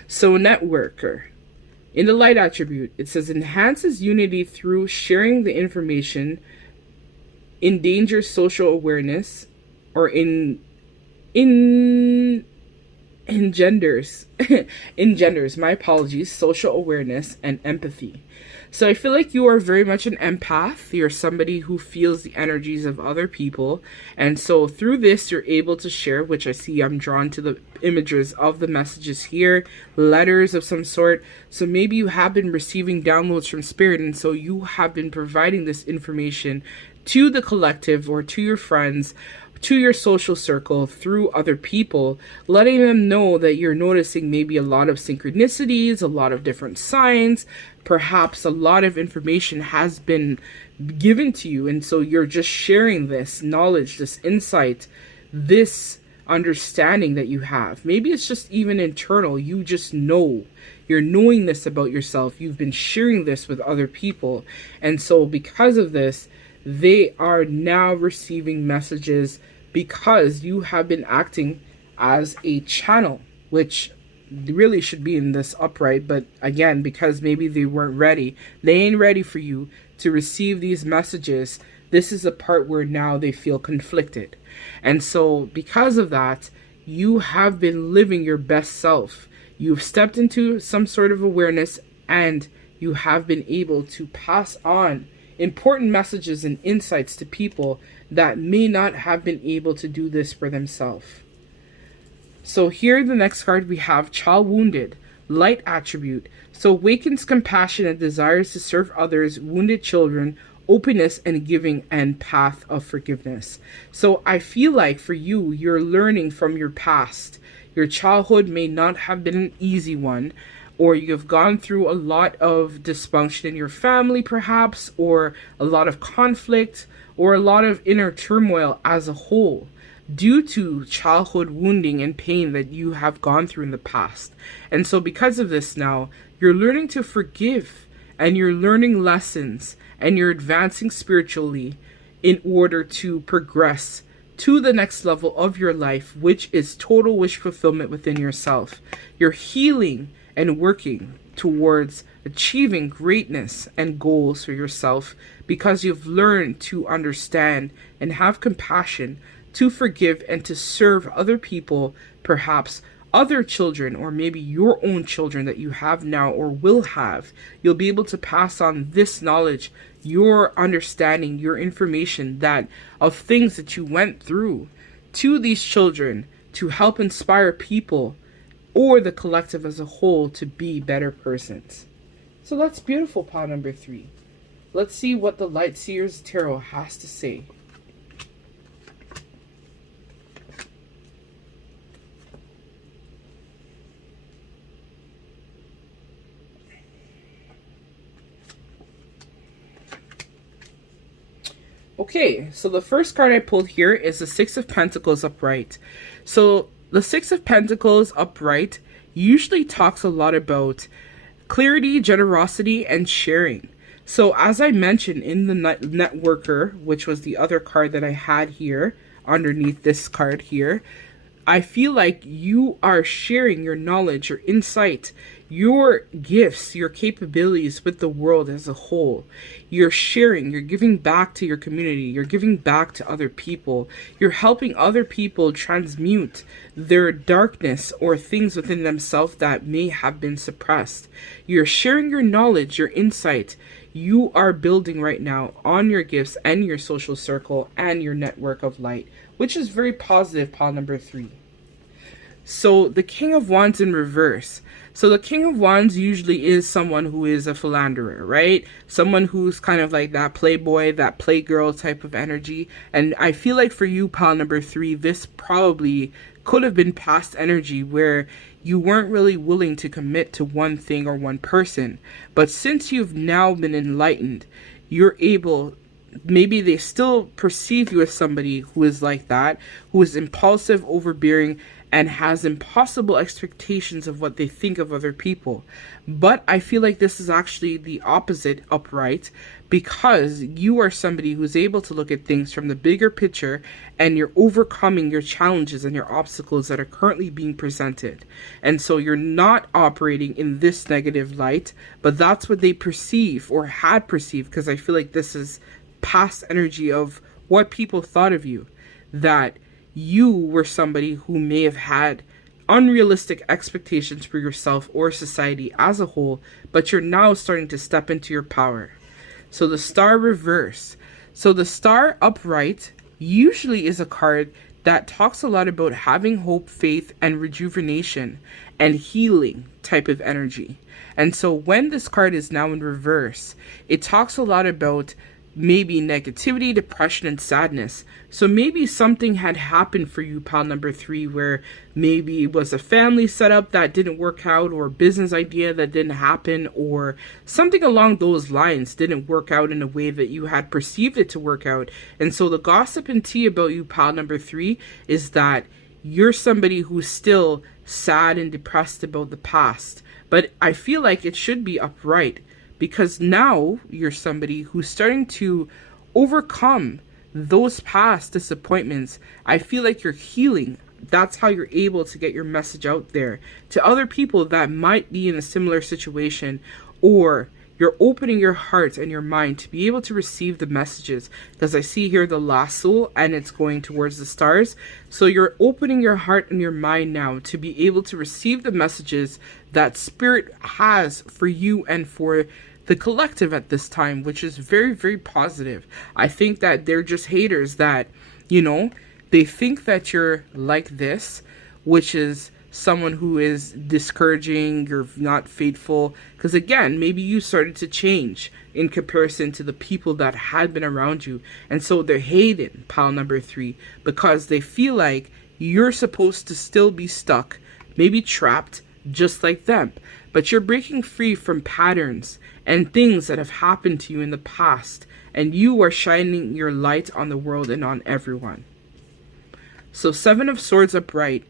So, networker. In the light attribute, it says enhances unity through sharing the information, endangers social awareness, or engenders, my apologies, social awareness and empathy. So I feel like you are very much an empath. You're somebody who feels the energies of other people. And so through this, you're able to share, which I see I'm drawn to the images of the messages here, letters of some sort. So maybe you have been receiving downloads from spirit, and so you have been providing this information to the collective or to your friends, to your social circle through other people, letting them know that you're noticing maybe a lot of synchronicities, a lot of different signs, perhaps a lot of information has been given to you, and so you're just sharing this knowledge, this insight, this understanding that you have. Maybe it's just even internal. You just know. You're knowing this about yourself. You've been sharing this with other people, and so because of this, they are now receiving messages because you have been acting as a channel, which really should be in this upright, but again, because maybe they weren't ready, they ain't ready for you to receive these messages. This is a part where now they feel conflicted. And so because of that, you have been living your best self. You've stepped into some sort of awareness, and you have been able to pass on important messages and insights to people that may not have been able to do this for themselves. So here, the next card, we have Child Wounded, Light Attribute. So awakens compassion and desires to serve others, wounded children, openness and giving, and path of forgiveness. So I feel like for you, you're learning from your past. Your childhood may not have been an easy one, or you've gone through a lot of dysfunction in your family perhaps, or a lot of conflict, or a lot of inner turmoil as a whole, due to childhood wounding and pain that you have gone through in the past. And so because of this now, you're learning to forgive, and you're learning lessons, and you're advancing spiritually in order to progress to the next level of your life, which is total wish fulfillment within yourself. You're healing and working towards achieving greatness and goals for yourself, because you've learned to understand and have compassion, to forgive and to serve other people, perhaps other children, or maybe your own children that you have now or will have. You'll be able to pass on this knowledge, your understanding, your information, that of things that you went through, to these children, to help inspire people or the collective as a whole to be better persons. So that's beautiful, pile number 3. Let's see what the Light Seers Tarot has to say. Okay, so the first card I pulled here is the Six of Pentacles upright. So the Six of Pentacles upright usually talks a lot about clarity, generosity, and sharing. So as I mentioned in the Networker, which was the other card that I had here underneath this card here, I feel like you are sharing your knowledge, your insight, your gifts, your capabilities with the world as a whole. You're sharing, you're giving back to your community, you're giving back to other people, you're helping other people transmute their darkness or things within themselves that may have been suppressed. You're sharing your knowledge, your insight. You are building right now on your gifts and your social circle and your network of light, which is very positive, pile number 3. So the King of Wands in reverse. So the King of Wands usually is someone who is a philanderer, right? Someone who's kind of like that playboy, that playgirl type of energy. And I feel like for you, pile number 3, this probably could have been past energy where you weren't really willing to commit to one thing or one person. But since you've now been enlightened, you're able, maybe they still perceive you as somebody who is like that, who is impulsive, overbearing, and has impossible expectations of what they think of other people. But I feel like this is actually the opposite upright, because you are somebody who's able to look at things from the bigger picture, and you're overcoming your challenges and your obstacles that are currently being presented. And so you're not operating in this negative light, but that's what they perceive or had perceived, because I feel like this is past energy of what people thought of you, that you were somebody who may have had unrealistic expectations for yourself or society as a whole, but you're now starting to step into your power. So the Star reverse. So the Star upright usually is a card that talks a lot about having hope, faith, and rejuvenation and healing type of energy. And so when this card is now in reverse, it talks a lot about maybe negativity, depression, and sadness. So maybe something had happened for you, pile number 3, where maybe it was a family setup that didn't work out, or a business idea that didn't happen, or something along those lines didn't work out in a way that you had perceived it to work out. And so the gossip and tea about you, pile number 3, is that you're somebody who's still sad and depressed about the past. But I feel like it should be upright, because now you're somebody who's starting to overcome those past disappointments. I feel like you're healing that's how you're able to get your message out there to other people that might be in a similar situation, or you're opening your heart and your mind to be able to receive the messages, because I see here the lasso and it's going towards the stars. So you're opening your heart and your mind now to be able to receive the messages that Spirit has for you and for the collective at this time, which is very, very positive. I think that they're just haters that, they think that you're like this, which is someone who is discouraging, you're not faithful, because again, maybe you started to change in comparison to the people that had been around you, and so they're hating pile number 3 because they feel like you're supposed to still be stuck, maybe trapped just like them, but you're breaking free from patterns and things that have happened to you in the past, and you are shining your light on the world and on everyone. So 7 of Swords upright.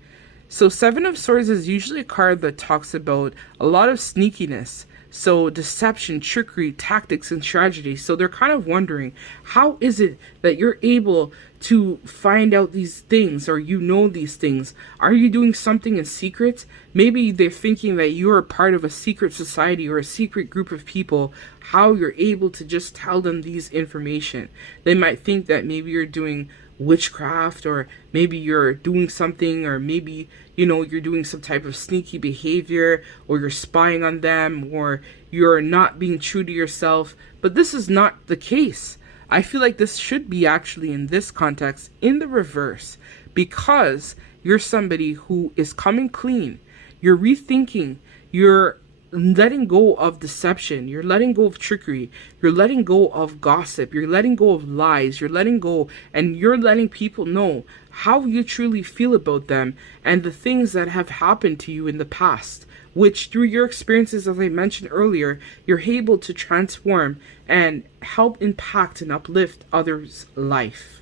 So 7 of Swords is usually a card that talks about a lot of sneakiness. So deception, trickery, tactics, and strategy. So they're kind of wondering, how is it that you're able to find out these things, or these things? Are you doing something in secret? Maybe they're thinking that you're a part of a secret society or a secret group of people, how you're able to just tell them these information. They might think that maybe you're doing witchcraft, or maybe you're doing something, or maybe you're doing some type of sneaky behavior, or you're spying on them, or you're not being true to yourself. But this is not the case. I feel like this should be actually, in this context, in the reverse, because you're somebody who is coming clean. You're rethinking, you're letting go of deception, you're letting go of trickery, you're letting go of gossip, you're letting go of lies, you're letting go, and you're letting people know how you truly feel about them and the things that have happened to you in the past, which through your experiences, as I mentioned earlier, you're able to transform and help impact and uplift others' life.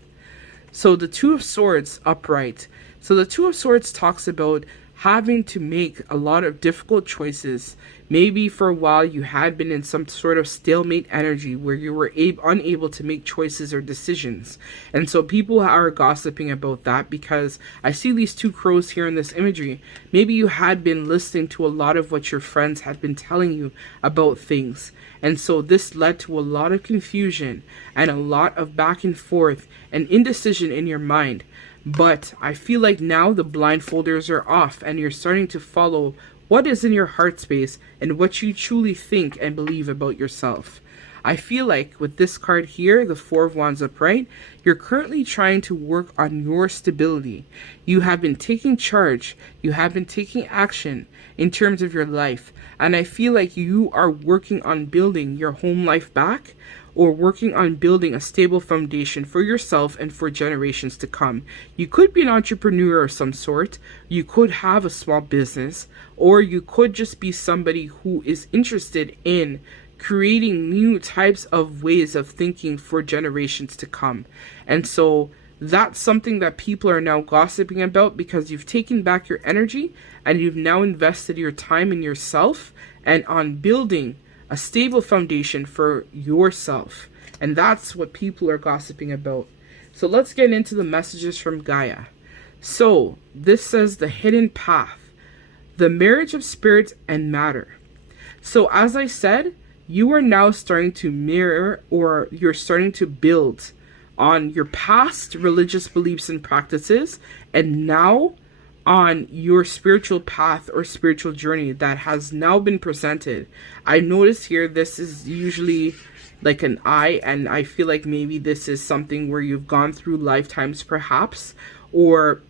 So the 2 of Swords upright. So the 2 of Swords talks about having to make a lot of difficult choices. Maybe for a while you had been in some sort of stalemate energy where you were unable to make choices or decisions. And so people are gossiping about that, because I see these 2 crows here in this imagery. Maybe you had been listening to a lot of what your friends had been telling you about things. And so this led to a lot of confusion and a lot of back and forth and indecision in your mind. But I feel like now the blindfolders are off and you're starting to follow what is in your heart space and what you truly think and believe about yourself. I feel like with this card here, the 4 of Wands upright, you're currently trying to work on your stability. You have been taking charge. You have been taking action in terms of your life. And I feel like you are working on building your home life back, or working on building a stable foundation for yourself and for generations to come. You could be an entrepreneur of some sort, you could have a small business, or you could just be somebody who is interested in creating new types of ways of thinking for generations to come. And so that's something that people are now gossiping about, because you've taken back your energy and you've now invested your time in yourself and on building a stable foundation for yourself. And that's what people are gossiping about. So let's get into the messages from Gaia. So this says the hidden path, the marriage of spirit and matter. So as I said, you are now starting to mirror, or you're starting to build on your past religious beliefs and practices, and now on your spiritual path or spiritual journey that has now been presented. I notice here this is usually like an eye, and I feel like maybe this is something where you've gone through lifetimes perhaps, or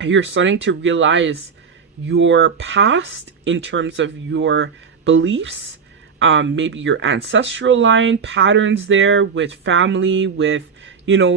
you're starting to realize your past in terms of your beliefs, maybe your ancestral line patterns there with family, with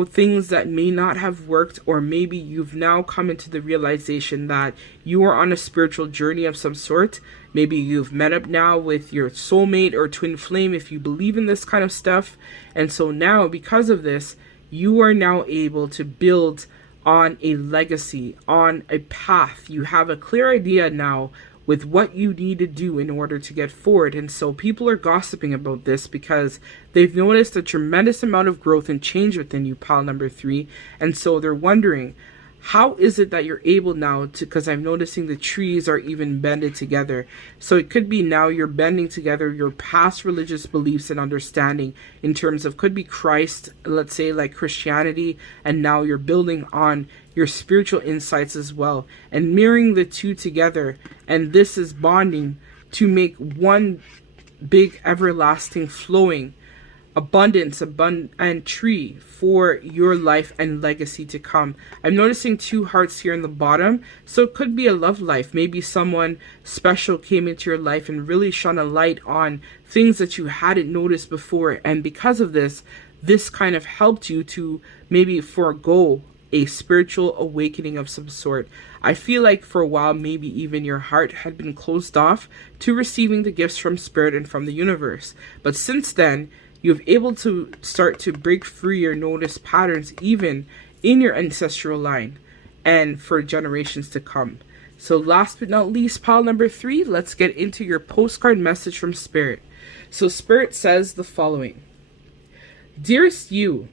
things that may not have worked, or maybe you've now come into the realization that you are on a spiritual journey of some sort. Maybe you've met up now with your soulmate or twin flame if you believe in this kind of stuff. And so now, because of this, you are now able to build on a legacy, on a path. You have a clear idea now with what you need to do in order to get forward. And so people are gossiping about this because they've noticed a tremendous amount of growth and change within you, pile number 3. And so they're wondering, How is it that you're able now to, because I'm noticing the trees are even bended together. So it could be now you're bending together your past religious beliefs and understanding in terms of, could be Christ, let's say like Christianity, and now you're building on your spiritual insights as well and mirroring the two together. And this is bonding to make one big everlasting flowing abundance and tree for your life and legacy to come. I'm noticing 2 hearts here in the bottom, so it could be a love life. Maybe someone special came into your life and really shone a light on things that you hadn't noticed before, and because of this kind of helped you to maybe forego a spiritual awakening of some sort. I feel like for a while, maybe even your heart had been closed off to receiving the gifts from Spirit and from the universe, but since then you've able to start to break free or notice patterns even in your ancestral line and for generations to come. So last but not least, pile number 3, let's get into your postcard message from Spirit. So Spirit says the following. Dearest you,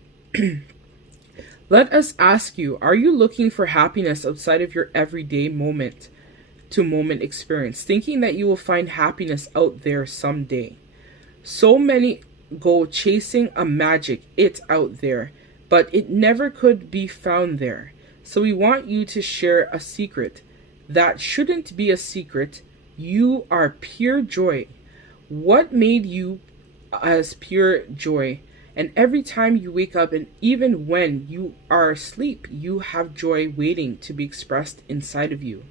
let us ask you, are you looking for happiness outside of your everyday moment to moment experience, thinking that you will find happiness out there someday? So many go chasing a magic it out there, but it never could be found there. So we want you to share a secret that shouldn't be a secret. You are pure joy. What made you as pure joy? And every time you wake up and even when you are asleep, you have joy waiting to be expressed inside of you.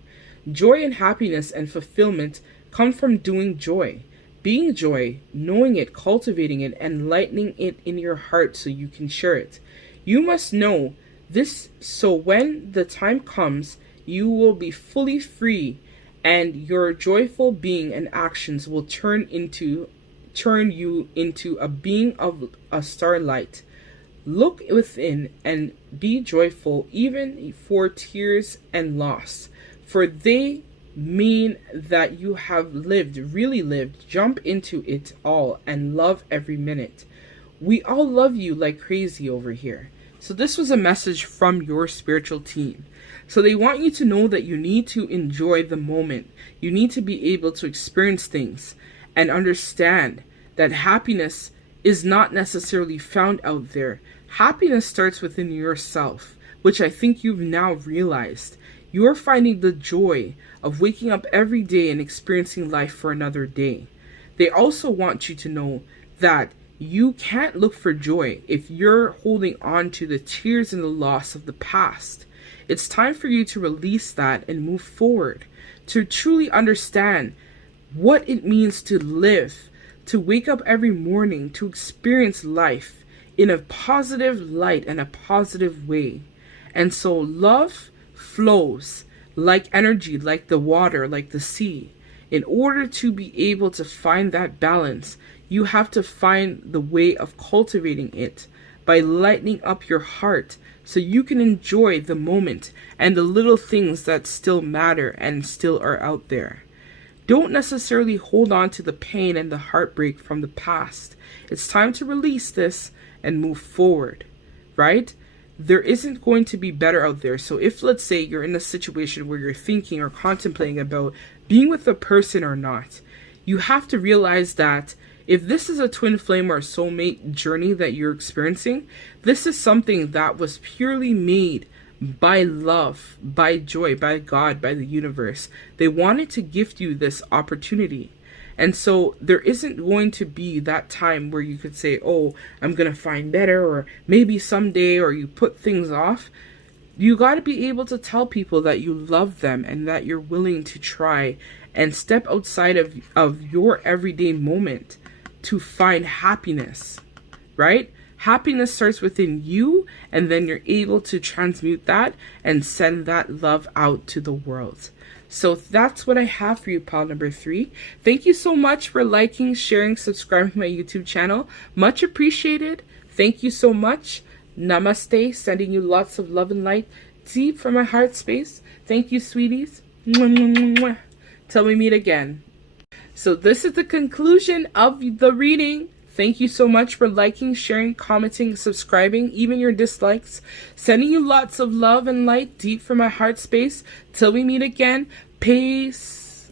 Joy and happiness and fulfillment come from doing joy. Being joy, knowing it, cultivating it, and lightening it in your heart so you can share it. You must know this so when the time comes, you will be fully free and your joyful being and actions will turn you into a being of a starlight. Look within and be joyful even for tears and loss, for they mean that you have really lived. Jump into it all and love every minute. We all love you like crazy over here. So this was a message from your spiritual team. So they want you to know that you need to enjoy the moment. You need to be able to experience things and understand that happiness is not necessarily found out there. Happiness starts within yourself, which I think you've now realized. You're finding the joy of waking up every day and experiencing life for another day. They also want you to know that you can't look for joy if you're holding on to the tears and the loss of the past. It's time for you to release that and move forward, to truly understand what it means to live, to wake up every morning, to experience life in a positive light and a positive way. And so love flows like energy, like the water, like the sea. In order to be able to find that balance, you have to find the way of cultivating it by lightening up your heart so you can enjoy the moment and the little things that still matter and still are out there. Don't necessarily hold on to the pain and the heartbreak from the past. It's time to release this and move forward, right? There isn't going to be better out there. So if, let's say, you're in a situation where you're thinking or contemplating about being with a person or not, you have to realize that if this is a twin flame or soulmate journey that you're experiencing, this is something that was purely made by love, by joy, by God, by the universe. They wanted to gift you this opportunity. And so there isn't going to be that time where you could say, oh, I'm going to find better, or maybe someday, or you put things off. You got to be able to tell people that you love them and that you're willing to try and step outside of your everyday moment to find happiness, right? Happiness starts within you, and then you're able to transmute that and send that love out to the world. So that's what I have for you, pile number 3. Thank you so much for liking, sharing, subscribing to my YouTube channel. Much appreciated. Thank you so much. Namaste. Sending you lots of love and light deep from my heart space. Thank you, sweeties. Mwah, mwah, mwah. Till we meet again. So this is the conclusion of the reading. Thank you so much for liking, sharing, commenting, subscribing, even your dislikes. Sending you lots of love and light deep from my heart space. Till we meet again, peace.